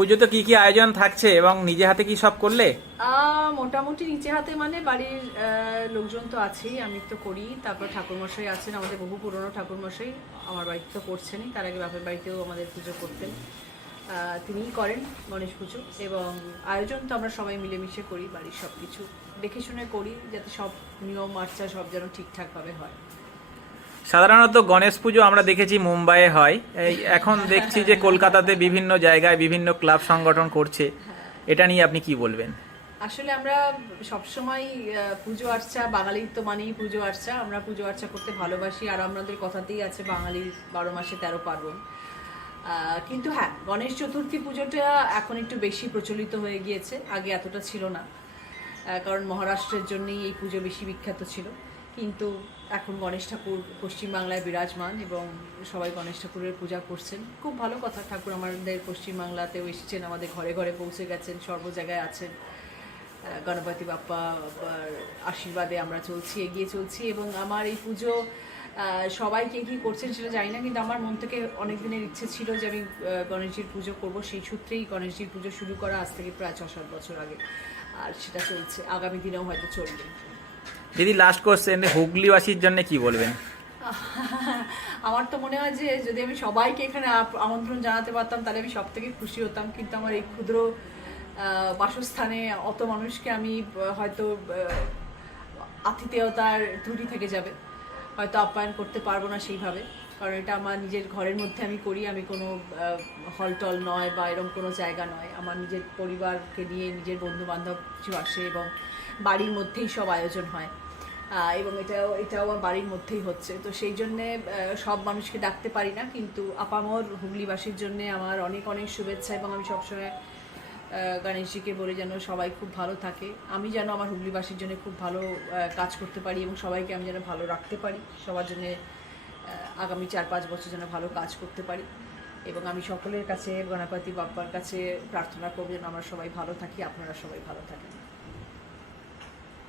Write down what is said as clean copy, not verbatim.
পুজোতে কি কি আয়োজন থাকছে এবং নিজে হাতে কি সব করলে? মোটামুটি নিচে হাতে মানে বাড়ির লোকজন তো আছেই, আমি তো করি। তারপর ঠাকুরমশাই আছেন, আমাদের বহু পুরনো ঠাকুরমশাই আমার বাড়িতে তো করছেনই, তার আগে বাপের বাড়িতেও আমাদের পুজো করতেন। তিনিই করেন গণেশ পুজো, এবং আয়োজন তো আমরা সবাই মিলেমিশে করি, বাড়ির সব কিছু দেখে শুনে করি যাতে সব নিয়ম আচার সব যেন ঠিকঠাকভাবে হয়। সাধারণত গণেশ পুজো আমরা দেখেছি মুম্বাইয়ে হয়, এই এখন দেখছি যে কলকাতাতে বিভিন্ন জায়গায় বিভিন্ন ক্লাব সংগঠন করছে, এটা নিয়ে আপনি কি বলবেন? আসলে আমরা সবসময় পুজো আর্চা, বাঙালির তো মানেই পুজো আর্চা, আমরা পুজো আর্চা করতে ভালোবাসি, আর আমাদের কথাতেই আছে বাঙালির 12 মাসে 13 পার্বণ। কিন্তু হ্যাঁ, গণেশ চতুর্থী পুজোটা এখন একটু বেশি প্রচলিত হয়ে গিয়েছে, আগে এতটা ছিল না। কারণ মহারাষ্ট্রের জন্যই এই পুজো বেশি বিখ্যাত ছিল, কিন্তু এখন গণেশ ঠাকুর পশ্চিমবাংলায় বিরাজমান এবং সবাই গণেশ ঠাকুরের পূজা করছেন। খুব ভালো কথা, ঠাকুর আমাদের পশ্চিমবাংলাতেও এসেছেন, আমাদের ঘরে ঘরে পৌঁছে গেছেন, সর্ব জায়গায় আছেন। গণপতি বাপ্পার আশীর্বাদে আমরা এগিয়ে চলছি। এবং আমার এই পুজো সবাই কে কী করছেন সেটা জানি না, কিন্তু আমার মন থেকে অনেক দিনের ইচ্ছে ছিল যে আমি গণেশজির পুজো করব। সেই সূত্রেই গণেশজির পুজো শুরু করা, আজ থেকে প্রায় 6-7 বছর আগে, আর সেটা চলছে, আগামী দিনেও হয়তো চলবে। যদি লাস্ট কোশ্চেন, হুগলিবাসীর জন্য কি বলবেন? আমার তো মনে হয় যে যদি আমি সবাইকে এখানে আমন্ত্রণ জানাতে পারতাম তাহলে আমি সব থেকে খুশি হতাম, কিন্তু আমার এই ক্ষুদ্র বাসস্থানে অত মানুষকে আমি হয়তো আতিথেয়তার ত্রুটি থেকে যাবে, হয়তো আপ্যায়ন করতে পারবো না সেইভাবে। কারণ এটা আমার নিজের ঘরের মধ্যে আমি করি, আমি কোনো হলটল নয় বা এরকম কোনো জায়গা নয়, আমার নিজের পরিবারকে নিয়ে নিজের বন্ধু বান্ধব কিছু আসে এবং বাড়ির মধ্যেই সব আয়োজন হয়। এবং এটাও আমার বাড়ির মধ্যেই হচ্ছে, তো সেই জন্যে সব মানুষকে ডাকতে পারি না, কিন্তু আপামর হুগলিবাসীর জন্যে আমার অনেক অনেক শুভেচ্ছা। এবং আমি সবসময় গণেশজিকে বলি যেন সবাই খুব ভালো থাকে, আমি যেন আমার হুগলিবাসীর জন্য খুব ভালো কাজ করতে পারি এবং সবাইকে আমি যেন ভালো রাখতে পারি, সবার জন্য আগামী 4-5 বছর যেন ভালো কাজ করতে পারি। এবং আমি সকলের কাছে, গণপতি বাপ্পার কাছে প্রার্থনা করব যেন আমরা সবাই ভালো থাকি, আপনারা সবাই ভালো থাকেন।